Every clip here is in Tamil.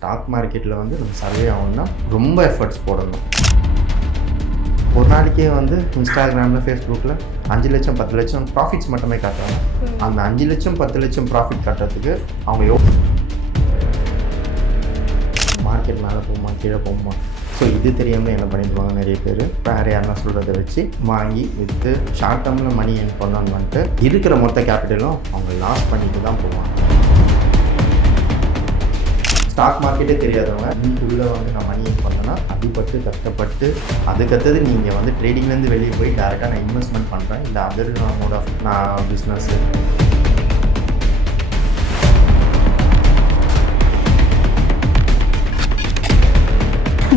ஸ்டாக் மார்க்கெட்டில் வந்து நம்ம சர்வே ஆகணும்னா ரொம்ப எஃபர்ட்ஸ் போடணும். ஒரு நாளைக்கே வந்து இன்ஸ்டாகிராமில் ஃபேஸ்புக்கில் 5 லட்சம் 10 லட்சம் ப்ராஃபிட்ஸ் மட்டுமே காட்டுறாங்க. அந்த 5 லட்சம் 10 லட்சம் ப்ராஃபிட் காட்டுறதுக்கு அவங்க மார்க்கெட் மேலே போகுமா கீழே போகுமா, ஸோ இது தெரியாமல் என்ன பண்ணிடுவாங்க நிறைய பேர். வேறு யாருன்னா சொல்கிறத வச்சு வாங்கி விற்று ஷார்ட் டேர்மில் மணி ஏர்ன் பண்ணணும்னு வந்துட்டு இருக்கிற மொத்த கேபிட்டலும் அவங்க லாஸ் பண்ணிட்டு தான் போவாங்க. ஸ்டாக் மார்க்கெட்டே தெரியாதவங்க உள்ளே வந்து நான் மணி ஏர்ன் பண்ணேன்னா அடிப்பட்டு கஷ்டப்பட்டு அதுக்கடுத்தது நீங்கள் வந்து ட்ரேடிங்லேருந்து வெளியே போய் டேரெக்டாக நான் இன்வெஸ்ட்மெண்ட் பண்ணுறேன், இல்லை அதர் மோட் ஆஃப் நான் பிஸ்னஸ்ஸு.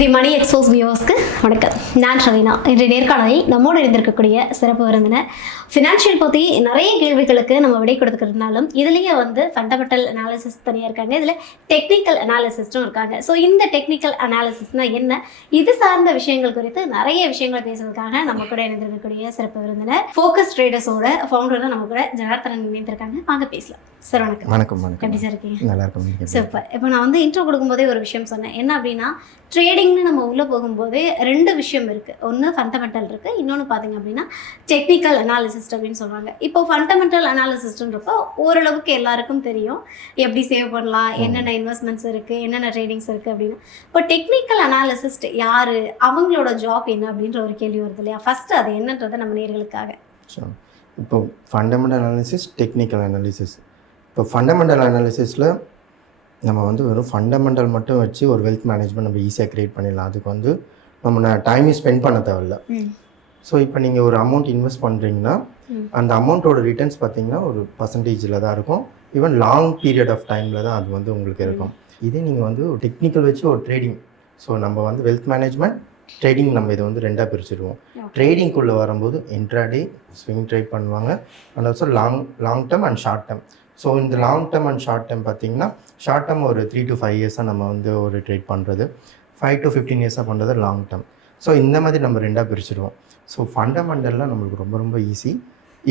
தி மணி எக்ஸ்போஸ் வியூவர்ஸ்க்கு வணக்கம். நான் ஷவீனா. இன்று நேர்காணலில் நம்மோடு இருந்திருக்கக்கூடிய சிறப்பு விருந்தினர் ஃபினான்ஷியல் பற்றி நிறைய கேள்விகளுக்கு நம்ம விடை கொடுத்துக்கிறதுனாலும் இதுலேயே வந்து ஃபண்டமெண்டல் அனாலிசிஸ் தனியாக இருக்காங்க, இதில் டெக்னிக்கல் அனாலிசிஸ்டும் இருக்காங்க. ஸோ இந்த டெக்னிக்கல் அனாலிசிஸ்னால் என்ன, இது சார்ந்த விஷயங்கள் குறித்து நிறைய விஷயங்கள் பேசுறதுக்காக நம்ம கூட இணைந்திருக்கக்கூடிய சிறப்பு விருந்தினர் ஃபோக்கஸ் ட்ரேடர்ஸோட ஃபவுண்டர் தான் நம்ம கூட ஜனார்த்தனன் இணைந்திருக்காங்க. வாங்க பேசலாம். சார் வணக்கம். வணக்கம். வணக்கம். எப்படி சார் இருக்கீங்க? நல்லா இருக்கும். சூப்பர். இப்போ நான் வந்து இன்ட்ரோ கொடுக்கும்போதே ஒரு விஷயம் சொன்னேன். என்ன அப்படின்னா, ட்ரேடிங்னு நம்ம உள்ளே போகும்போதே ரெண்டு விஷயம் இருக்குது. ஒன்று ஃபண்டமெண்டல் இருக்குது, இன்னொன்று பார்த்தீங்க அப்படின்னா டெக்னிக்கல் அனாலிசிஸ்ட் அப்படின்னு சொல்கிறாங்க. இப்போ ஃபண்டமெண்டல் அனாலிசிஸ்ட்ன்றப்போ ஓரளவுக்கு எல்லாருக்கும் தெரியும் எப்படி சேவ் பண்ணலாம், என்னென்ன இன்வெஸ்ட்மெண்ட்ஸ் இருக்குது, என்னென்ன ட்ரேடிங்ஸ் இருக்குது அப்படின்னு. இப்போ டெக்னிக்கல் அனாலிசிஸ்ட் யார், அவங்களோட ஜாப் என்ன அப்படின்ற ஒரு கேள்வி வருது இல்லையா? ஃபஸ்ட்டு அது என்னன்றதை நம்ம நேர்களுக்காக. ஸோ இப்போ ஃபண்டமெண்டல் அனாலிசிஸ், டெக்னிக்கல் அனாலிசிஸ். இப்போ ஃபண்டமெண்டல் அனாலிசிஸில் நம்ம வந்து வெறும் ஃபண்டமெண்டல் மட்டும் வச்சு ஒரு வெல்த் மேனேஜ்மெண்ட் நம்ம ஈஸியாக க்ரியேட் பண்ணிடலாம். அதுக்கு வந்து நம்ம டைமே ஸ்பெண்ட் பண்ண தேவையில்ல. ஸோ இப்போ நீங்கள் ஒரு அமௌண்ட் இன்வெஸ்ட் பண்ணுறீங்கன்னா அந்த அமௌண்ட்டோட ரிட்டர்ன்ஸ் பார்த்தீங்கன்னா ஒரு பர்சன்டேஜில் தான் இருக்கும். ஈவன் லாங் பீரியட் ஆஃப் டைமில் தான் அது வந்து உங்களுக்கு இருக்கும். இதே நீங்கள் வந்து ஒரு டெக்னிக்கல் வச்சு ஒரு ட்ரேடிங், ஸோ நம்ம வந்து வெல்த் மேனேஜ்மெண்ட் ட்ரேடிங் நம்ம இதை வந்து ரெண்டாக பிரிச்சுடுவோம். ட்ரேடிங்குள்ளே வரும்போது இன்ட்ராடே ஸ்விங் ட்ரேட் பண்ணுவாங்க, and also long term and short term. So இந்த long term and short term பார்த்தீங்கன்னா, ஷார்ட் டேர்ம் ஒரு 3 to 5 இயர்ஸாக நம்ம வந்து ஒரு ட்ரேட் பண்ணுறது, 5 to 15 இயர்ஸாக பண்ணுறது லாங் டேர்ம். ஸோ இந்த மாதிரி நம்ம ரெண்டாக பிரிச்சுடுவோம். ஸோ ஃபண்டமெண்டல்லாம் நம்மளுக்கு ரொம்ப ரொம்ப ஈஸி.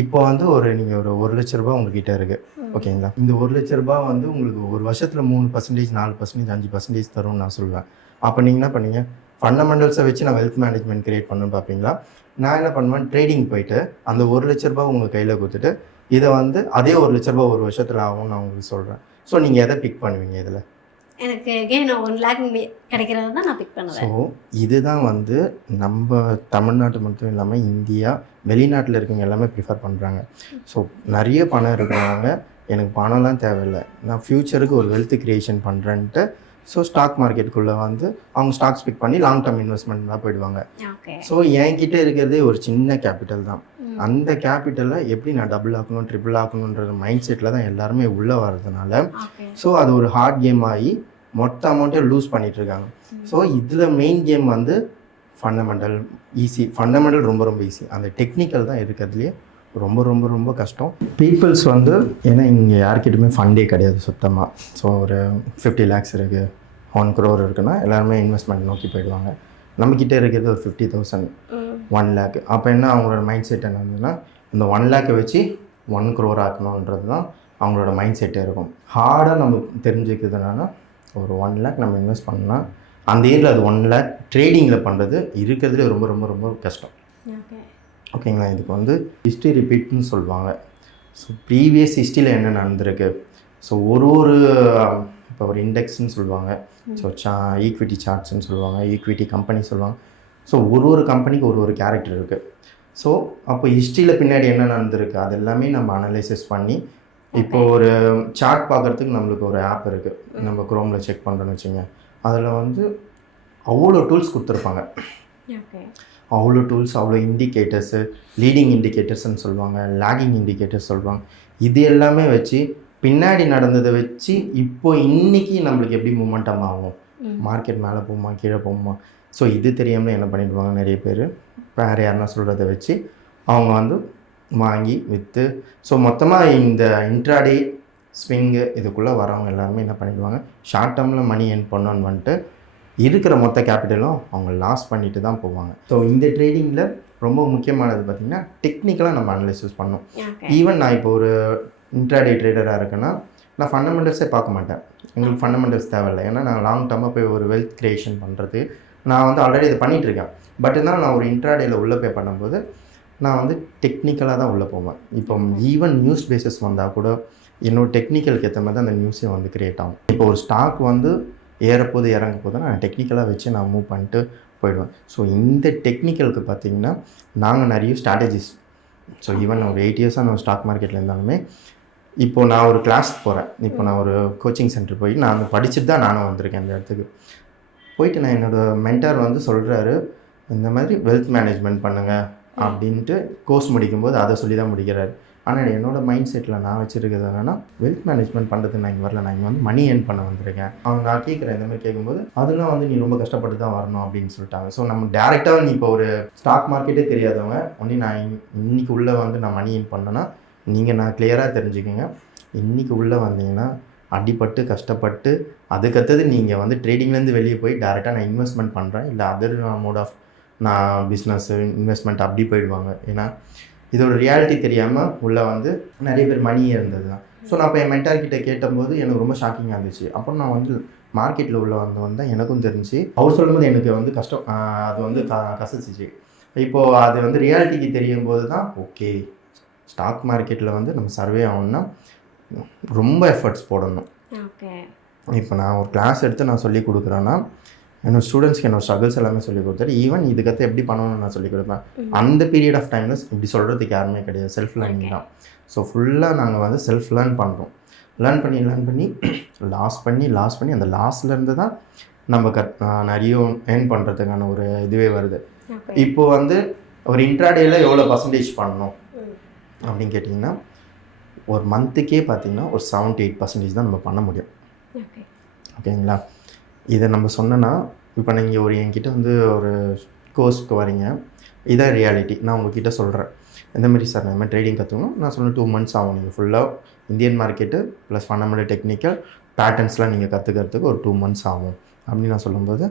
இப்போ வந்து நீங்கள் ஒரு 1 லட்ச ரூபா உங்ககிட்ட இருக்குது, ஓகேங்களா? இந்த 1 லட்ச ரூபா வந்து உங்களுக்கு ஒரு வருஷத்தில் 3%, 4%, 5% தரும்னு நான் சொல்லுவேன். அப்போ நீங்கள் என்ன பண்ணீங்க, ஃபண்டமெண்டல்ஸை வச்சு நான் வெல்த் மேனேஜ்மெண்ட் கிரியேட் பண்ணணும்னு பார்ப்பீங்களா? நான் என்ன பண்ணுவேன், ட்ரேடிங் போயிட்டு அந்த 1 லட்ச ரூபா உங்கள் கையில் கொடுத்துட்டு இதை வந்து அதே 1 லட்ச ரூபா ஒரு வருஷத்தில் ஆகும்னு நான் உங்களுக்கு சொல்கிறேன். ஸோ நீங்கள் எதை பிக் பண்ணுவீங்க இதில்? எனக்கு again 1 lakh கிடைக்கிறது தான் நான் பிக் பண்ணுவேன். ஸோ இதுதான் வந்து நம்ம தமிழ்நாட்டு மட்டும் இல்லாமல் இந்தியா, வெளிநாட்டில் இருக்கவங்க எல்லாமே ப்ரிஃபர் பண்ணுறாங்க. ஸோ நிறைய பணம் இருக்கிறவங்க எனக்கு பணம்லாம் தேவையில்லை, நான் ஃப்யூச்சருக்கு ஒரு வெல்த் க்ரியேஷன் பண்ணுறேன்ட்டு ஸோ ஸ்டாக் மார்க்கெட்டுக்குள்ளே வந்து அவங்க ஸ்டாக்ஸ் பிக் பண்ணி லாங் டேர்ம் இன்வெஸ்ட்மெண்ட் தான் போயிடுவாங்க. ஸோ என்கிட்ட இருக்கிறதே ஒரு சின்ன கேபிட்டல் தான். அந்த கேபிட்டலை எப்படி நான் டபுள் ஆக்கணும், ட்ரிபிள் ஆக்கணுன்ற மைண்ட் செட்டில் தான் எல்லாருமே உள்ளே வர்றதுனால ஸோ அது ஒரு ஹார்ட் கேம் ஆகி மொத்த அமௌண்ட்டே லூஸ் பண்ணிகிட்டு இருக்காங்க. ஸோ இதில் மெயின் கேம் வந்து ஃபண்டமெண்டல் ஈஸி. ஃபண்டமெண்டல் ரொம்ப ரொம்ப ஈஸி. அந்த டெக்னிக்கல் தான் இருக்கிறதுலையே ரொம்ப ரொம்ப ரொம்ப கஷ்டம். பீப்புள்ஸ் வந்து ஏன்னா இங்கே யார்கிட்டையுமே ஃபண்டே கிடையாது சுத்தமாக. ஸோ ஒரு 50 lakhs இருக்குது, 1 crore இருக்குன்னா எல்லாருமே இன்வெஸ்ட்மெண்ட் நோக்கி போயிடுவாங்க. நம்மக்கிட்ட இருக்கிறது ஒரு 50,000, 1 lakh. அப்போ என்ன அவங்களோட மைண்ட் செட் என்ன இருந்ததுன்னா, இந்த 1 lakh வச்சு 1 crore ஆக்கணுன்றது தான் அவங்களோட மைண்ட் செட்டே இருக்கும். ஹார்டாக நம்ம தெரிஞ்சுக்கிறது என்னென்னா, ஒரு 1 lakh நம்ம இன்வெஸ்ட் பண்ணால் அந்த ஏரியில் அது 1 lakh ட்ரேடிங்கில் பண்ணுறது இருக்கிறதுலே ரொம்ப ரொம்ப ரொம்ப கஷ்டம். ஓகேங்களா? இதுக்கு வந்து ஹிஸ்ட்ரி ரிப்பீட்னு சொல்லுவாங்க. ஸோ ப்ரீவியஸ் ஹிஸ்ட்ரியில் என்ன நடந்திருக்கு, ஸோ ஒரு இப்போ ஒரு இண்டெக்ஸ்ன்னு சொல்லுவாங்க, ஸோ ஈக்விட்டி சார்ட்ஸ்ன்னு சொல்லுவாங்க, ஈக்விட்டி கம்பெனி சொல்லுவாங்க. ஸோ ஒரு கம்பெனிக்கு ஒரு கேரக்டர் இருக்குது. ஸோ அப்போ ஹிஸ்ட்ரியில் பின்னாடி என்ன நடந்திருக்கு அது எல்லாமே நம்ம அனலைசிஸ் பண்ணி இப்போ ஒரு சார்ட் பார்க்குறதுக்கு நம்மளுக்கு ஒரு ஆப் இருக்குது, நம்ம குரோமில் செக் பண்ணுறோன்னு வச்சுங்க. அதில் வந்து அவ்வளோ டூல்ஸ் கொடுத்துருப்பாங்க, அவ்வளோ டூல்ஸ், அவ்வளோ இண்டிகேட்டர்ஸு, லீடிங் இண்டிகேட்டர்ஸ்ன்னு சொல்லுவாங்க, லேகிங் இண்டிகேட்டர்ஸ் சொல்லுவாங்க. இது எல்லாமே வச்சு பின்னாடி நடந்ததை வச்சு இப்போ இன்றைக்கி நம்மளுக்கு எப்படி மூமெண்டம் ஆகும், மார்க்கெட் மேலே போகுமா கீழே போகுமா, ஸோ இது தெரியாமல் என்ன பண்ணிடுவாங்க நிறைய பேர். வேறு யாருன்னா சொல்கிறத வச்சு அவங்க வந்து வாங்கி விற்று ஸோ மொத்தமாக இந்த இன்ட்ராடே ஸ்விங்கு இதுக்குள்ளே வரவங்க எல்லாருமே என்ன பண்ணிடுவாங்க, ஷார்ட் டேர்மில் மணி ஏர்ன் பண்ணணுன்னு வந்துட்டு இருக்கிற மொத்த கேபிட்டலும் அவங்க லாஸ் பண்ணிட்டு தான் போவாங்க. ஸோ இந்த ட்ரேடிங்கில் ரொம்ப முக்கியமானது பார்த்திங்கன்னா டெக்னிக்கலாக நம்ம அனலைசிஸ் பண்ணணும். ஈவன் நான் இப்போ ஒரு இன்ட்ராடே ட்ரேடராக இருக்குன்னா நான் ஃபண்டமெண்டல்ஸே பார்க்க மாட்டேன். எங்களுக்கு ஃபண்டமெண்டல்ஸ் தேவையில்லை. ஏன்னா நான் லாங் டேர்மாக போய் ஒரு வெல்த் க்ரியேஷன் பண்ணுறது நான் வந்து ஆல்ரெடி இதை பண்ணிகிட்ருக்கேன். பட் இருந்தாலும் நான் ஒரு இன்ட்ராடேயில் உள்ளே போய் பண்ணும்போது நான் வந்து டெக்னிக்கலாக தான் உள்ளே போவேன். இப்போ ஈவன் நியூஸ் பேசஸ் வந்தால் கூட என்னோடய டெக்னிக்கலுக்கு ஏற்ற மாதிரி தான் அந்த நியூஸே வந்து க்ரியேட் ஆகும். இப்போ ஒரு ஸ்டாக் வந்து ஏறப்போது இறங்க போது நான் டெக்னிக்கலாக வச்சு நான் மூவ் பண்ணிட்டு போயிடுவேன். ஸோ இந்த டெக்னிக்கலுக்கு பார்த்திங்கன்னா நாங்கள் நிறைய ஸ்ட்ராட்டஜிஸ், ஸோ ஈவன் ஒரு 8 இயர்ஸாக நான் ஸ்டாக் மார்க்கெட்டில் இருந்தாலுமே இப்போது நான் ஒரு கிளாஸ் போகிறேன். இப்போ நான் ஒரு கோச்சிங் சென்டர் போய் நான் வந்து படிச்சுட்டு தான் நானும் வந்திருக்கேன் இந்த இடத்துக்கு. போயிட்டு நான் என்னோடய மென்டார் வந்து சொல்கிறாரு, இந்த மாதிரி வெல்த் மேனேஜ்மெண்ட் பண்ணுங்கள் அப்படின்ட்டு கோர்ஸ் முடிக்கும்போது அதை சொல்லி தான் முடிக்கிறாரு. ஆனால் என்னோடய மைண்ட் செட்டில் நான் வச்சுருக்கிறது என்னென்னா, வெல்த் மேனேஜ்மெண்ட் பண்ணுறதுக்கு நான் இங்கே வரல, நான் இங்கே வந்து மணி ஏர்ன் பண்ண வந்திருக்கேன். அவங்க நான் கேட்குறேன் இந்த மாதிரி கேட்கும்போது, அதெல்லாம் வந்து நீ ரொம்ப கஷ்டப்பட்டு தான் வரணும் அப்படின்னு சொல்லிட்டாங்க. ஸோ நம்ம டேரெக்டாக நீ இப்போ ஒரு ஸ்டாக் மார்க்கெட்டே தெரியாதவங்க ஒன்றி நான் இன்றைக்கி உள்ளே வந்து நான் மணி ஏர்ன் பண்ணேன்னா நீங்கள் நான் கிளியராக தெரிஞ்சுக்கோங்க. இன்றைக்கி உள்ளே வந்தீங்கன்னா அடிப்பட்டு கஷ்டப்பட்டு அதுக்கடுத்தது நீங்கள் வந்து ட்ரேடிங்லேருந்து வெளியே போய் டேரெக்டாக நான் இன்வெஸ்ட்மெண்ட் பண்ணுறேன் இல்லை அதர் மோட் ஆஃப் நான் பிஸ்னஸ்ஸு இன்வெஸ்ட்மெண்ட் அப்படி போயிடுவாங்க. ஏன்னா இதோட ரியாலிட்டி தெரியாமல் உள்ளே வந்து நிறைய பேர் மணியே இருந்தது தான். ஸோ நான் இப்போ என் மென்டார்கிட்ட கேட்டபோது எனக்கு ரொம்ப ஷாக்கிங்காக இருந்துச்சு. அப்புறம் நான் வந்து மார்க்கெட்டில் உள்ள வந்தவன் தான் எனக்கும் தெரிஞ்சு அவர் சொல்லும்போது எனக்கு வந்து கஷ்டம், அது வந்து கசச்சிச்சு. இப்போது அது வந்து ரியாலிட்டிக்கு தெரியும் போது தான் ஓகே, ஸ்டாக் மார்க்கெட்டில் வந்து நம்ம சர்வே ஆகணும்னா ரொம்ப எஃபர்ட்ஸ் போடணும். ஓகே, இப்போ நான் ஒரு கிளாஸ் எடுத்து நான் சொல்லி கொடுக்குறேன்னா என்னோடய ஸ்டூடெண்ட்ஸ்க்கு என்னோடய ஸ்ட்ரகிள்ஸ் எல்லாமே சொல்லிக் கொடுத்தாரு. ஈவன் இதுக்கத்து எப்படி பண்ணணும்னு நான் சொல்லிக் கொடுப்பேன். அந்த பீரியட் ஆஃப் டைமில் இப்படி சொல்கிறதுக்கு யாருமே கிடையாது, செல்ஃப் லேர்னிங் தான். ஸோ ஃபுல்லாக நாங்கள் வந்து செல்ஃப் லேர்ன் பண்ணுறோம். லேர்ன் பண்ணி லாஸ் பண்ணி அந்த லாஸ்லேருந்து தான் நம்ம நிறைய ஏர்ன் பண்ணுறதுக்கான ஒரு இதுவே வருது. இப்போது வந்து ஒரு இன்ட்ராடேயில் எவ்வளோ பர்சன்டேஜ் பண்ணணும் அப்படின்னு கேட்டிங்கன்னா ஒரு மந்த்துக்கே பார்த்திங்கன்னா ஒரு 7-8% தான் நம்ம பண்ண முடியும். ஓகேங்களா? இதை நம்ம சொன்னோன்னா இப்போ நீங்கள் ஒரு என்கிட்ட வந்து ஒரு கோர்ஸ்க்கு வரீங்க, இதான் ரியாலிட்டி. நான் உங்ககிட்ட சொல்கிறேன் இந்த மாதிரி சார் இந்த மாதிரி ட்ரேடிங் கற்றுக்கணும். நான் சொன்ன 2 months ஆகும். நீங்கள் ஃபுல்லாக Indian market plus fundamental technical பேட்டர்ன்ஸ்லாம் நீங்கள் கற்றுக்கிறதுக்கு ஒரு 2 months ஆகும் அப்படின்னு நான் சொல்லும்போது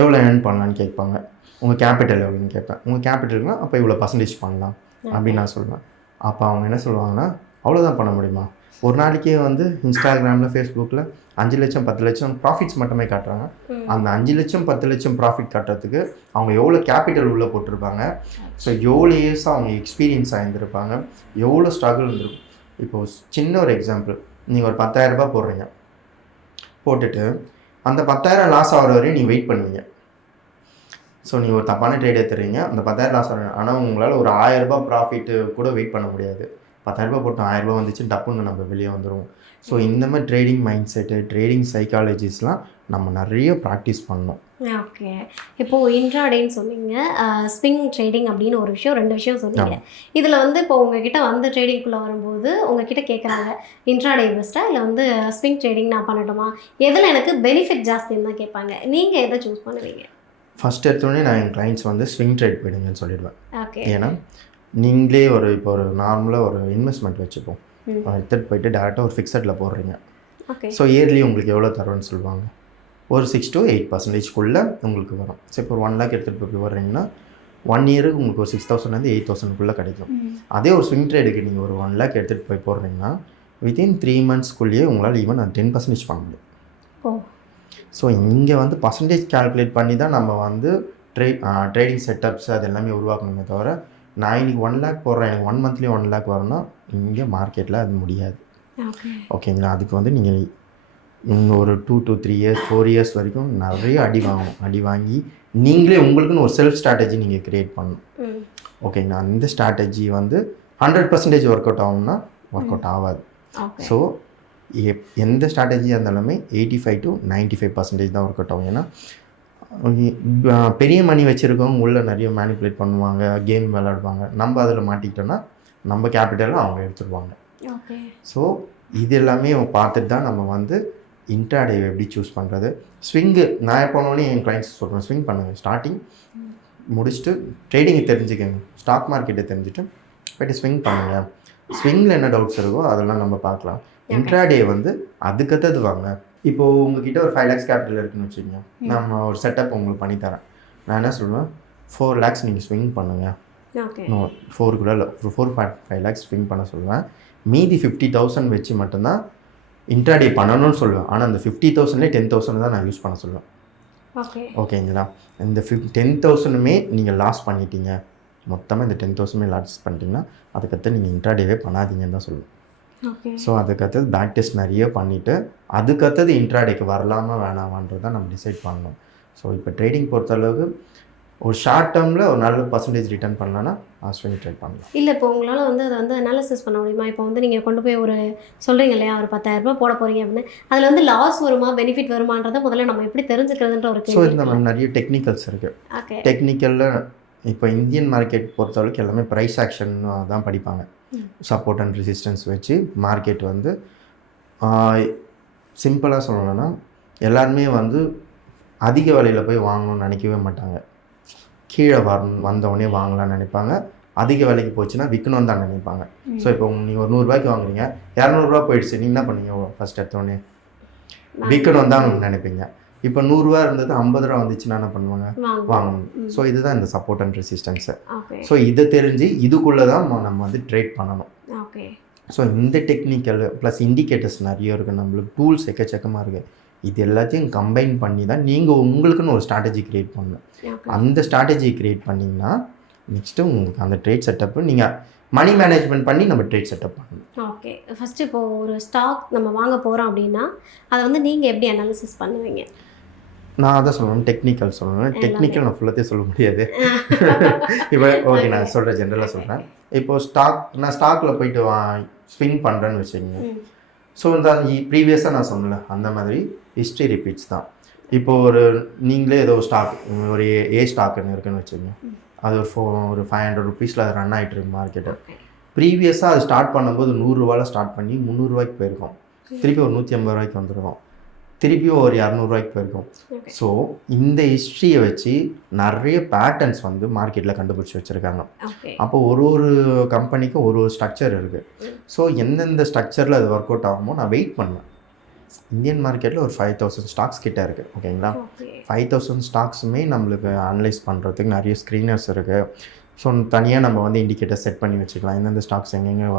எவ்வளோ ஏர்ன் பண்ணலான்னு கேட்பாங்க. உங்கள் கேபிட்டல் எவ்வளோன்னு கேட்பேன். உங்கள் கேபிட்டல்னா அப்போ இவ்வளோ பர்சன்டேஜ் பண்ணலாம் அப்படின்னு நான் சொல்லுவேன். அப்போ அவங்க என்ன சொல்லுவாங்கன்னா, அவ்வளோதான் பண்ண முடியுமா? ஒரு நாளைக்கே வந்து இன்ஸ்டாகிராமில் ஃபேஸ்புக்கில் 5 லட்சம் 10 லட்சம் ப்ராஃபிட்ஸ் மட்டுமே காட்டுறாங்க. அந்த 5 லட்சம் 10 லட்சம் ப்ராஃபிட் காட்டுறதுக்கு அவங்க எவ்வளோ கேபிட்டல் உள்ளே போட்டிருப்பாங்க, ஸோ எவ்வளோ இயர்ஸாக அவங்க எக்ஸ்பீரியன்ஸ் ஆகியிருந்திருப்பாங்க, எவ்வளோ ஸ்ட்ரகிள் இருந்திருக்கும். இப்போது சின்ன ஒரு எக்ஸாம்பிள், நீங்கள் ஒரு 10,000 ரூபாய் போடுறீங்க, போட்டுட்டு அந்த 10,000 லாஸ் ஆகிற வரையும் நீங்கள் வெயிட் பண்ணுவீங்க. ஸோ நீங்கள் ஒரு தப்பான ட்ரேட் எடுத்துறீங்க, அந்த 10,000 லாஸ் ஆகிற, ஆனால் உங்களால் ஒரு 1000 ரூபாய் ப்ராஃபிட்டு கூட வெயிட் பண்ண முடியாது. 10,000 ரூபாய் போட்டு 1000 ரூபாய் வந்துச்சு டப்புன்னு நம்ம வெளியே வந்துடுவோம். ஸோ இந்த மாதிரி ட்ரேடிங் மைண்ட் செட்டு, ட்ரேடிங் சைக்காலஜிஸ்லாம் நம்ம நிறைய ப்ராக்டிஸ் பண்ணோம். ஓகே, இப்போது இன்ட்ராடேன்னு சொன்னீங்க, ஸ்விங் ட்ரேடிங் அப்படின்னு ஒரு விஷயம், 2 விஷயம் சொன்னீங்க. இதில் வந்து இப்போ உங்ககிட்ட வந்து ட்ரேடிங்குள்ளே வரும்போது உங்ககிட்ட கேட்குறாங்க இன்ட்ராடே பெஸ்ட்டாக இல்லை வந்து ஸ்விங் ட்ரேடிங் நான் பண்ணட்டுமா, எதில் எனக்கு பெனிஃபிட் ஜாஸ்தின்னு தான் கேட்பாங்க. நீங்கள் எதை சூஸ் பண்ணுவீங்க? ஃபஸ்ட் எடுத்தோடனே நான் என் கிளைண்ட்ஸ் வந்து ஸ்விங் ட்ரேட் போயிடுங்கன்னு சொல்லிடுவேன். ஓகே, ஏன்னா நீங்களே இப்போ ஒரு நார்மலாக ஒரு இன்வெஸ்ட்மெண்ட் வச்சுப்போம், எடுத்துகிட்டு போயிட்டு டேரெக்டாக ஒரு ஃபிக்ஸடில் போடுறீங்க. ஓகே, ஸோ இயர்லி உங்களுக்கு எவ்வளோ தரும்னு சொல்லுவாங்க, ஒரு 6 to 8% உங்களுக்கு வரும். ஸோ இப்போ ஒரு 1 lakh எடுத்துகிட்டு போய் வர்றீங்கன்னா 1 இயருக்கு உங்களுக்கு ஒரு 6,000 8,000 கிடைக்கும். அதே ஒரு ஸ்விங் ட்ரேடுக்கு நீங்கள் ஒரு 1 lakh எடுத்துகிட்டு போய் போடுறீங்கன்னா வித்தின் 3 months உங்களால் ஈவன் 10% பண்ண முடியும். ஸோ இங்கே வந்து பர்சன்டேஜ் கால்குலேட் பண்ணி தான் நம்ம வந்து ட்ரேடிங் செட்டப்ஸ் அது எல்லாமே உருவாக்கணுமே தவிர, நான் இன்றைக்கி 1 lakh போடுறேன், எனக்கு 1 monthly 1 lakh வரணும்னா இங்கே மார்க்கெட்டில் அது முடியாது. ஓகேங்களா? அதுக்கு வந்து நீங்கள் ஒரு 2 to 3 years 4 years வரைக்கும் நிறைய அடி வாங்கணும். அடி வாங்கி நீங்களே உங்களுக்குன்னு ஒரு செல்ஃப் ஸ்ட்ராட்டஜி நீங்கள் க்ரியேட் பண்ணணும். ஓகேங்களா? அந்த ஸ்ட்ராட்டஜி வந்து 100% ஒர்க் அவுட் ஆகும்னா ஒர்க் அவுட் ஆகாது. ஸோ எந்த ஸ்ட்ராட்டஜியாக இருந்தாலுமே 85 to 95% தான் ஒர்க் அவுட் ஆகும். ஏன்னா பெரிய மணி வச்சுருக்கவங்க உள்ளே நிறைய மேனிப்புலேட் பண்ணுவாங்க, கேம் விளையாடுவாங்க. நம்ம அதில் மாட்டிக்கிட்டோன்னா நம்ம கேபிட்டலை அவங்க எடுத்துருவாங்க. ஸோ இது எல்லாமே பார்த்துட்டு தான் நம்ம வந்து இன்ட்ராடே எப்படி சூஸ் பண்ணுறது. ஸ்விங்கு நான் எப்போனோடனே என் கிளைண்ட்ஸ் சொல்கிறேன், ஸ்விங் பண்ணுங்கள், ஸ்டார்டிங் முடிச்சுட்டு ட்ரேடிங்கை தெரிஞ்சுக்கோங்க, ஸ்டாக் மார்க்கெட்டை தெரிஞ்சுட்டு போய்ட்டு ஸ்விங் பண்ணுங்கள். ஸ்விங்கில் என்ன டவுட்ஸ் இருக்கோ அதெல்லாம் நம்ம பார்க்கலாம். இன்ட்ராடே வந்து அதுக்கத்தது வாங்க. இப்போது உங்ககிட்ட ஒரு 5 lakhs கேபிட்டல் இருக்குதுன்னு வச்சுக்கோங்க, நம்ம ஒரு செட்டப் உங்களுக்கு பண்ணித்தரேன். நான் என்ன சொல்லுவேன், 4 lakhs நீங்கள் ஸ்விங் பண்ணுங்கள். 4 கூட இல்லை, ஒரு 4.5 lakhs ஸ்விங் பண்ண சொல்லுவேன். மீதி 50,000 வச்சு மட்டும்தான் இன்ட்ராடே பண்ணணும்னு சொல்லுவேன். ஆனால் அந்த 50,000லே 10,000 தான் நான் யூஸ் பண்ண சொல்லுவேன். ஓகே. ஓகேங்களா? இந்த 10,000மே நீங்கள் லாஸ் பண்ணிட்டீங்க, மொத்தமாக இந்த 10,000மே லாஸ் பண்ணிட்டீங்கன்னா அதுக்கடுத்து நீங்கள் இன்ட்ராடேவே பண்ணாதீங்கன்னு தான் சொல்லுவேன். ஓகே. ஸோ அதுக்கடுத்தது பேக் டெஸ்ட் நிறைய பண்ணிவிட்டு அதுக்கடுத்தது இன்ட்ராடேக்கு வரலாமா வேணாமான்றதை நம்ம டிசைட் பண்ணணும். ஸோ இப்போ ட்ரேடிங் பொறுத்தளவுக்கு ஒரு ஷார்ட் டேர்மில் ஒரு நல்ல பர்சன்டேஜ் ரிட்டர்ன் பண்ணலான்னா ஸ்விங் ட்ரேட் பண்ணலாம். இல்லை இப்போ உங்களால் வந்து அதை வந்து அனாலிசிஸ் பண்ண முடியுமா? இப்போ வந்து நீங்கள் கொண்டு போய் ஒரு சொல்கிறீங்க இல்லையா, ஒரு 10,000 போட போகிறீங்க அப்படின்னு, அதில் வந்து லாஸ் வருமா பெனிஃபிட் வருமானதை முதல்ல நம்ம எப்படி தெரிஞ்சுக்கிறதுன்ற ஒரு ஸோ கேள்வி. இந்த மாதிரி நிறைய டெக்னிக்கல்ஸ் இருக்குது. ஓகே. டெக்னிக்கலில் இப்போ இந்தியன் மார்க்கெட் பொறுத்தளவுக்கு எல்லாமே ப்ரைஸ் ஆக்ஷன் தான் படிப்பாங்க. சப்போர்ட் அண்ட் ரெசிஸ்டன்ஸ் வச்சு மார்க்கெட் வந்து சிம்பிளாக சொல்லணும்னா எல்லாருமே வந்து அதிக விலையில் போய் வாங்கணும்னு நினைக்கவே மாட்டாங்க. கீழே வந்தவொடனே வாங்கலாம்னு நினைப்பாங்க. அதிக விலைக்கு போச்சுன்னா விற்கணும்னு தான் நினைப்பாங்க. ஸோ இப்போ நீங்கள் ஒரு 100 ரூபாய்க்கு வாங்குறீங்க, 200 ரூபா போயிடுச்சு, நீங்கள் என்ன பண்ணீங்க? ஃபஸ்ட் எடுத்தோடனே விற்கணும் தான் நினைப்பீங்க. இப்போ 100 ரூபா இருந்தது 50 ரூபா வந்துச்சுன்னா என்ன பண்ணுவாங்க? வாங்கணும். ஸோ இதுதான் இந்த சப்போர்ட் அண்ட் ரெசிஸ்டன்ஸு. ஸோ இதை தெரிஞ்சு இதுக்குள்ளே தான் நம்ம வந்து ட்ரேட் பண்ணணும். ஓகே. ஸோ இந்த டெக்னிக்கல் ப்ளஸ் இண்டிகேட்டர்ஸ் நிறைய இருக்குது, நம்மளுக்கு டூல்ஸ் எக்கச்சக்கமாக இருக்குது. இது எல்லாத்தையும் கம்பைன் பண்ணி தான் நீங்கள் உங்களுக்குன்னு ஒரு ஸ்ட்ராட்டஜி க்ரியேட் பண்ணணும். அந்த ஸ்ட்ராட்டஜி க்ரியேட் பண்ணிங்கன்னா நெக்ஸ்ட்டு உங்களுக்கு அந்த ட்ரேட் செட்டப்பு நீங்கள் மணி மேனேஜ்மெண்ட் பண்ணி நம்ம ட்ரேட் செட்டப் பண்ணணும். ஓகே. ஃபஸ்ட்டு இப்போது ஒரு ஸ்டாக் நம்ம வாங்க போகிறோம் அப்படின்னா அதை வந்து நீங்கள் எப்படி அனாலிசிஸ் பண்ணுவீங்க? நான் அதான் சொல்லணும், டெக்னிக்கல் சொல்லணும். டெக்னிக்கல் நான் ஃபுல்லாத்தையும் சொல்ல முடியாது. இப்போ ஓகே, நான் சொல்கிறேன், ஜென்ரலாக சொல்கிறேன். இப்போது நான் ஸ்டாக்கில் போயிட்டு ஸ்விங் பண்ணுறேன்னு வச்சுக்கோங்க. ஸோ இந்த ப்ரீவியஸாக நான் சொன்னல அந்த மாதிரி ஹிஸ்ட்ரி ரிப்பீட்ஸ் தான். இப்போது நீங்களே ஏதோ ஸ்டாக் ஒரு ஏ ஸ்டாக்குன்னு இருக்குன்னு வச்சுக்கோங்க. அது ஒரு 500 ருபீஸில் அது ரன் ஆகிட்டு இருக்கு மார்க்கெட்டு. ப்ரீவியஸாக அது ஸ்டார்ட் பண்ணும்போது 100 ரூபாயில் ஸ்டார்ட் பண்ணி 300 ரூபாய்க்கு போயிருக்கோம். திருப்பி ஒரு 150 ரூபாய்க்கு வந்துருக்கோம். திருப்பியும் ஒரு 200 ரூபாய்க்கு போயிருக்கோம். ஸோ இந்த ஹிஸ்ட்ரியை வச்சு நிறைய பேட்டர்ன்ஸ் வந்து மார்க்கெட்டில் கண்டுபிடிச்சி வச்சுருக்காங்க. அப்போ ஒரு கம்பெனிக்கும் ஒரு ஸ்ட்ரக்சர் இருக்குது. ஸோ எந்தெந்த ஸ்ட்ரக்சரில் அது ஒர்க் அவுட் ஆகுமோ நான் வெயிட் பண்ணுவேன். இந்தியன் மார்க்கெட்டில் ஒரு 5,000 ஸ்டாக்ஸ் கிட்டே இருக்குது. ஓகேங்களா? 5,000 ஸ்டாக்ஸுமே நம்மளுக்கு அனலைஸ் பண்ணுறதுக்கு நிறைய ஸ்க்ரீனர்ஸ் இருக்குது. ஸோ தனியாக நம்ம வந்து இண்டிகேட்டர் செட் பண்ணி வச்சுக்கலாம். எந்தெந்த ஸ்டாக்ஸ் எங்கெங்கே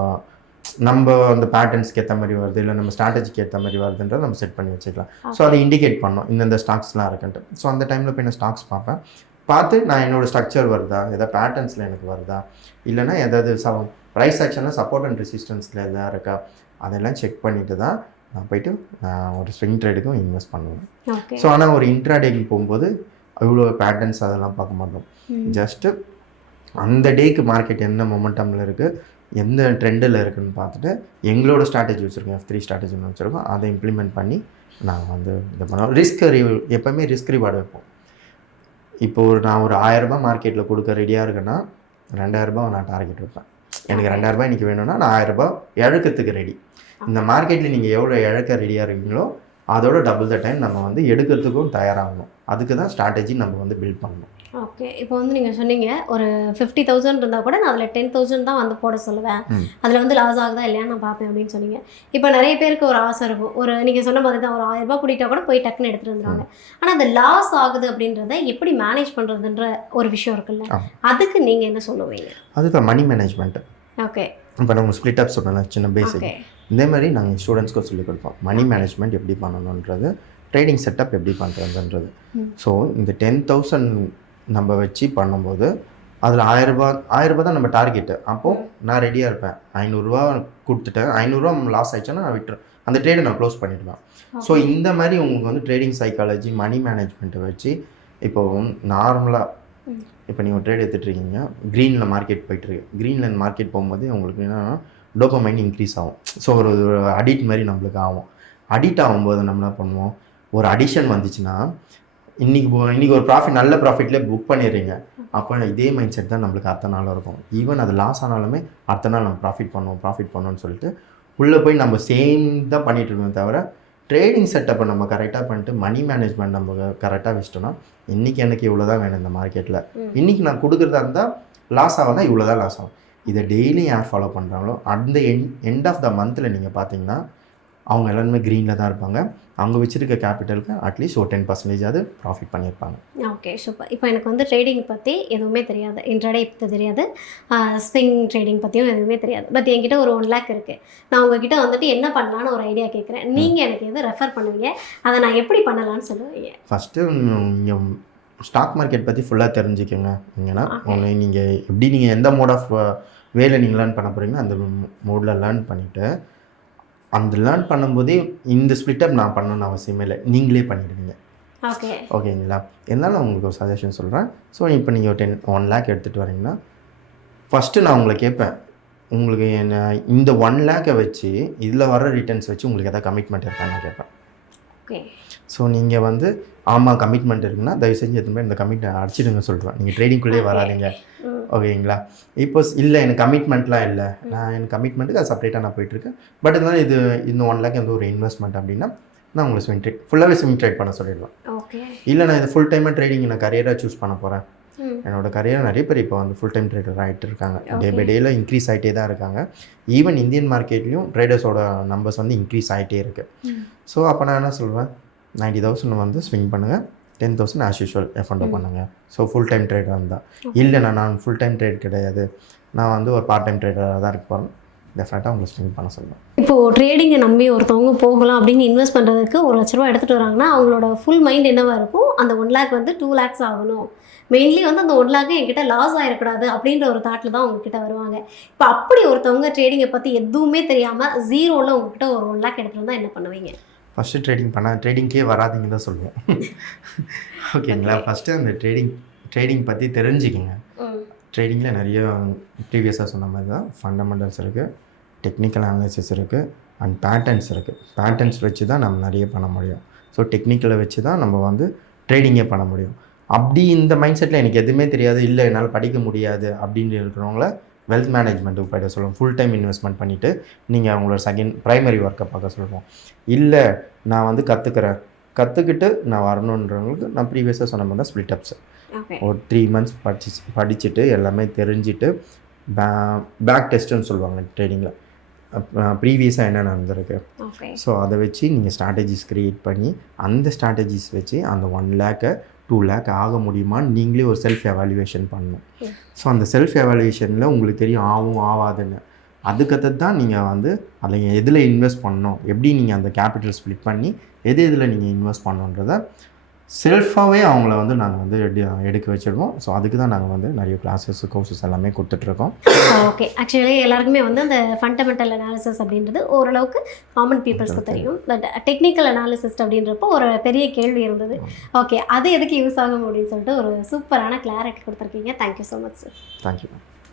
நம்ம அந்த பேட்டர்ன்ஸ்க்கு ஏற்ற மாதிரி வருது, இல்லை நம்ம ஸ்ட்ராட்டஜிக்கு ஏற்ற மாதிரி வருதுன்றதை நம்ம செட் பண்ணி வச்சுக்கலாம். ஸோ அதை இண்டிகேட் பண்ணோம் இந்தந்த ஸ்டாக்ஸ்லாம் இருக்குன்ட்டு. ஸோ அந்த டைமில் போய் நான் ஸ்டாக்ஸ் பார்த்து நான் என்னோடய ஸ்ட்ரக்சர் வருதா, எதாவது பேட்டர்ன்ஸில் எனக்கு வருதா, இல்லைனா ஏதாவது ப்ரைஸ் ஆக்ஷனில் சப்போர்ட் அண்ட் ரெசிஸ்டன்ஸில் எதாவது இருக்கா, அதெல்லாம் செக் பண்ணிவிட்டு தான் நான் போய்ட்டு நான் ஒரு ஸ்விங் ட்ரேடுக்கும் இன்வெஸ்ட் பண்ணுவேன். ஸோ ஆனால் ஒரு இன்ட்ராடேக்கு போகும்போது இவ்வளோ பேட்டர்ன்ஸ் அதெல்லாம் பார்க்க மாட்டோம். ஜஸ்ட்டு அந்த டேக்கு மார்க்கெட் என்ன மொமெண்டமில் இருக்குது, எந்த ட்ரெண்டில் இருக்குதுன்னு பார்த்துட்டு எங்களோட ஸ்ட்ராட்டஜி வச்சுருக்கோம், F3 ஸ்ட்ராட்டஜின்னு வச்சுருக்கோம், அதை இம்ப்ளிமெண்ட் பண்ணி நாங்கள் வந்து இது பண்ணுவோம். எப்போவுமே ரிஸ்க் ரிவார்டு வைப்போம். இப்போது நான் ஒரு 1000 ரூபாய் மார்க்கெட்டில் கொடுக்க ரெடியாக இருக்கேன்னா 2,000 ரூபாய் நான் டார்கெட் வைப்பேன். எனக்கு 2,000 ரூபாய் இன்றைக்கி வேணும்னா நான் 1000 ரூபாய் இழக்கிறதுக்கு ரெடி. இந்த மார்க்கெட்டில் நீங்கள் எவ்வளோ இழக்க ரெடியாக இருக்கீங்களோ அதோட டபுள் த டைம் நம்ம வந்து எடுக்கிறதுக்கும் தயாராகணும். அதுக்கு தான் ஸ்ட்ராட்டஜி நம்ம வந்து பில்ட் பண்ணணும். ஓகே. இப்போ வந்து நீங்கள் சொன்னீங்க ஒரு 50,000 இருந்தால் கூட நான் அதில் 10,000 தான் வந்து போட சொல்லுவேன், அதில் வந்து லாஸ் ஆகுதா இல்லையான்னு நான் பார்ப்பேன் அப்படின்னு சொன்னீங்க. இப்போ நிறைய பேருக்கு ஒரு ஆசை இருக்கும், ஒரு நீங்கள் சொன்ன மாதிரி தான் ஒரு 1000 ரூபாய் கூட்டிகிட்டா கூட போய் டக்குன்னு எடுத்துகிட்டு வந்துடுவாங்க. ஆனால் அந்த லாஸ் ஆகுது அப்படின்றத எப்படி மேனேஜ் பண்ணுறதுன்ற ஒரு விஷயம் இருக்குல்ல, அதுக்கு நீங்கள் என்ன சொல்லுவீங்க? அதுதான் மணி மேனேஜ்மெண்ட்டு. ஓகே. இப்போ நம்ம ஸ்ப்ளிட் அப் சொல்லலாம், சின்ன பேசிக். இதே மாதிரி நாங்கள் ஸ்டூடெண்ட்ஸ்க்கும் சொல்லிக் கொடுப்போம் மணி மேனேஜ்மெண்ட் எப்படி பண்ணணுன்றது, ட்ரேடிங் செட்டப் எப்படி பண்ணுறதுன்றது. ஸோ இந்த 10,000 நம்ம வச்சு பண்ணும்போது அதில் 1000 ரூபா தான் நம்ம டார்கெட்டு. அப்போது நான் ரெடியாக இருப்பேன். 500 ரூபா கொடுத்துட்டேன், 500 ரூபா லாஸ் ஆயிடுச்சுன்னா நான் விட்டுருவேன், அந்த ட்ரேடை நான் க்ளோஸ் பண்ணிவிடுவேன். ஸோ இந்த மாதிரி உங்களுக்கு வந்து ட்ரேடிங் சைக்காலஜி மணி மேனேஜ்மெண்ட்டை வச்சு இப்போது நார்மலாக இப்போ நீங்கள் ட்ரேட் எடுத்துகிட்ருக்கீங்க, க்ரீனில் மார்க்கெட் போயிட்டுருக்கு. க்ரீனில் மார்க்கெட் போகும்போது உங்களுக்கு என்னென்னா டோபமைன் இன்க்ரீஸ் ஆகும். ஸோ ஒரு அடிக்ட் மாதிரி நம்மளுக்கு ஆகும். அடிக்ட் ஆகும்போது நம்ம என்ன பண்ணுவோம், ஒரு அடிஷன் வந்துச்சுன்னா இன்றைக்கி ஒரு நல்ல ப்ராஃபிட்லேயே புக் பண்ணிடுறீங்க. அப்போ இதே மைண்ட் செட் தான் நம்மளுக்கு அடுத்த நாள் இருக்கும். ஈவன் அது லாஸ் ஆனாலுமே அடுத்த நாள் நம்ம ப்ராஃபிட் பண்ணுவோம்னு சொல்லிட்டு உள்ளே போய் நம்ம சேம் தான் பண்ணிகிட்டு இருக்கோம். தவிர ட்ரேடிங் செட்டப்பை நம்ம கரெக்டாக பண்ணிட்டு மணி மேனேஜ்மெண்ட் நம்ம கரெக்டாக வச்சிட்டோம்னா இன்றைக்கி எனக்கு இவ்வளோ தான் வேணும் இந்த மார்க்கெட்டில், இன்றைக்கி நான் கொடுக்குறதா இருந்தால் லாஸ் ஆகும்னா இவ்வளோ தான் லாஸ் ஆகும். இதை டெய்லி யார் ஃபாலோ பண்ணுறாங்களோ அந்த எண்ட் ஆஃப் த மந்தில் நீங்கள் பார்த்தீங்கன்னா அவங்க எல்லாருமே க்ரீனில் தான் இருப்பாங்க. அவங்க வச்சுருக்க கேபிட்டலுக்கு அட்லீஸ்ட் ஒரு 10% அது ப்ராஃபிட் பண்ணியிருப்பாங்க. Okay, super. இப்போ எனக்கு வந்து ட்ரேடிங் பற்றி எதுவுமே தெரியாது, இன்ட்ராடே பற்றி தெரியாது, ஸ்விங் ட்ரேடிங் பற்றியும் எதுவுமே தெரியாது. பட் என்கிட்ட ஒரு 1 lakh இருக்குது. நான் உங்ககிட்ட வந்துட்டு என்ன பண்ணலான்னு ஒரு ஐடியா கேட்குறேன். நீங்கள் எனக்கு எது ரெஃபர் பண்ணுவீங்க, அதை நான் எப்படி பண்ணலான்னு சொல்லுவீங்க? ஃபஸ்ட்டு நீங்கள் ஸ்டாக் மார்க்கெட் பற்றி ஃபுல்லாக தெரிஞ்சுக்கோங்க. நீங்கன்னா நீங்கள் எப்படி நீங்கள் எந்த மோட் ஆஃப் வேலை நீங்கள் லேர்ன் பண்ண போகிறீங்களோ அந்த மோடில் லேர்ன் பண்ணிவிட்டு அந்த லேர்ன் பண்ணும்போதே இந்த ஸ்ப்ளிட்டப் நான் பண்ணணும்னு அவசியமே இல்லை, நீங்களே பண்ணிவிடுவீங்க. ஓகே, ஓகேங்களா? இருந்தாலும் உங்களுக்கு ஒரு சஜஷன் சொல்கிறேன். ஸோ இப்போ நீங்கள் ஒரு 1 lakh எடுத்துகிட்டு வரீங்கன்னா ஃபஸ்ட்டு நான் உங்களை கேட்பேன், உங்களுக்கு என்ன இந்த 1 lakh வச்சு இதில் வர ரிட்டர்ன்ஸ் வச்சு உங்களுக்கு எதாவது கமிட்மெண்ட் இருக்கான்னு நான் கேட்பேன். ஓகே. ஸோ நீங்கள் வந்து ஆமாம் கமிட்மெண்ட் இருக்குன்னா தயவு செஞ்சு எதுவுமே இந்த கமிட்மெண்ட் அடிச்சிடுங்க சொல்கிறேன். நீங்கள் ட்ரேடிங்குள்ளே வராதிங்க. ஓகேங்களா? இப்போ இல்லை எனக்கு கமிட்மெண்ட்லாம் இல்லை, எனக்கு கமிட்மெண்ட்டுக்கு அது செப்பரேட்டாக நான் போயிட்டுருக்கேன். பட் இருந்தாலும் இது இந்த 1 lakh வந்து ஒரு இன்வெஸ்ட்மெண்ட் அப்படின்னா நான் உங்களை ஸ்விங் ட்ரேட் ஃபுல்லாகவே ஸ்விங் ட்ரேட் பண்ண சொல்லிடுவேன். ஓகே. இல்லை நான் இது ஃபுல் டைமாக ட்ரேடிங் நான் கரியராக சூஸ் பண்ண போகிறேன். என்னோடய கரியர் நிறைய பேர் இப்போ வந்து ஃபுல் டைம் ட்ரேடர் ஆகிட்டு இருக்காங்க. டே பை டேயில் இன்க்ரீஸ் ஆகிட்டே தான் இருக்காங்க. ஈவன் இந்தியன் மார்க்கெட்லேயும் ட்ரேடர்ஸோட நம்பர்ஸ் வந்து இன்க்ரீஸ் ஆகிட்டே இருக்குது. ஸோ அப்போ நான் என்ன சொல்வேன், 90,000 வந்து ஸ்விங் பண்ணுங்கள், 10,000 ஆஸ் யூஷுவல் எஃப்என்டோ பண்ணுங்கள். ஸோ ஃபுல் டைம் ட்ரேடர் இருந்தால். இல்லைண்ணா நான் ஃபுல் டைம் ட்ரேட் கிடையாது, நான் வந்து ஒரு பார்ட் டைம் ட்ரேடராக தான் இருக்க போகிறேன், டெஃபினட்டாக உங்களுக்கு ஸ்விங் பண்ண சொல்லுவேன். இப்போது ட்ரேடிங்கை நம்பி ஒருத்தவங்க போகலாம் அப்படின்னு இன்வெஸ்ட் பண்ணுறதுக்கு ஒரு 1 லட்ச ரூபா எடுத்துகிட்டு வராங்கன்னா அவங்களோட ஃபுல் மைண்ட் என்னவாக இருக்கும், அந்த 1 lakh வந்து 2 lakhs ஆகணும், மெயின்லி வந்து அந்த 1 lakh என்கிட்ட லாஸ் ஆகிடக்கூடாது அப்படின்ற ஒரு தாட்டில் தான் உங்ககிட்ட வருவாங்க. இப்போ அப்படி ஒருத்தவங்க ட்ரேடிங்கை பற்றி எதுவுமே தெரியாமல் ஜீரோவில் உங்ககிட்ட ஒரு 1 lakh எடுத்துகிட்டு வந்தால் என்ன பண்ணுவீங்க? ஃபஸ்ட்டு ட்ரேடிங்கே வராதிங்க தான் சொல்லுவோம். ஓகேங்களா? ஃபஸ்ட்டு அந்த ட்ரேடிங் பற்றி தெரிஞ்சுக்கங்க. ட்ரேடிங்கில் நிறைய ப்ரீவியஸாக சொன்ன மாதிரி தான் ஃபண்டமெண்டல்ஸ் இருக்குது, டெக்னிக்கல் அனாலிசிஸ் இருக்குது, அண்ட் பேட்டர்ன்ஸ் இருக்குது. பேட்டர்ன்ஸ் வச்சு தான் நம்ம நிறைய பண்ண முடியும். ஸோ டெக்னிக்கலை வச்சு தான் நம்ம வந்து ட்ரேடிங்கே பண்ண முடியும். அப்படி இந்த மைண்ட் செட்டில் எனக்கு எதுவுமே தெரியாது, இல்லை என்னால் படிக்க முடியாது அப்படின்னு இருக்கிறவங்கள வெல்த் மேனேஜ்மெண்ட்டுக்கு போய்ட்டு சொல்லுவோம். ஃபுல் டைம் இன்வெஸ்ட்மெண்ட் பண்ணிவிட்டு நீங்கள் அவங்களோட ப்ரைமரி ஒர்க்கை பார்க்க சொல்லுவோம். இல்லை நான் வந்து கற்றுக்கிட்டு நான் வரணுன்றவங்களுக்கு நான் ப்ரீவியஸாக சொன்ன மாதிரி தான் ஸ்ப்ளிட் அப்ஸ். ஒரு 3 months படிச்சுட்டு எல்லாமே தெரிஞ்சுட்டு பேக் டெஸ்ட்டுன்னு சொல்லுவாங்க ட்ரேடிங்கில், ப்ரீவியஸாக என்ன நடந்திருக்கு. ஸோ அதை வச்சு நீங்கள் ஸ்ட்ராட்டஜிஸ் க்ரியேட் பண்ணி அந்த ஸ்ட்ராட்டஜிஸ் வச்சு அந்த 1 lakh 2 lakh ஆக முடியுமான்னு நீங்களே ஒரு செல்ஃப் எவாலுவேஷன் பண்ணணும். ஸோ அந்த செல்ஃப் எவாலுவேஷனில் உங்களுக்கு தெரியும் ஆகும் ஆகாதுன்னு. அதுக்கடுத்து தான் நீங்கள் வந்து அதில் எதில் இன்வெஸ்ட் பண்ணணும், எப்படி நீங்கள் அந்த கேபிட்டல் ஸ்ப்ளிட் பண்ணி எதில் நீங்கள் இன்வெஸ்ட் பண்ணணுன்றதை செல்ஃபாகவே அவங்கள வந்து நாங்கள் வந்து எடுக்க வச்சுருவோம். ஸோ அதுக்கு தான் நாங்கள் வந்து நிறைய கிளாஸஸ் கோர்சஸ் எல்லாமே கொடுத்துட்ருக்கோம். ஓகே, ஆக்சுவலி எல்லாருக்குமே வந்து அந்த ஃபண்டமெண்டல் அனாலிசிஸ் அப்படின்றது ஓரளவுக்கு காமன் பீப்புள்ஸ்க்கு தெரியும். பட் டெக்னிக்கல் அனாலிசிஸ் அப்படின்றப்போ ஒரு பெரிய கேள்வி இருந்தது. ஓகே, அது எதுக்கு யூஸ் ஆகும் அப்படின்னு சொல்லிட்டு ஒரு சூப்பரான கிளாரிட்டி கொடுத்துருக்கீங்க. Thank you so much sir. Thank you.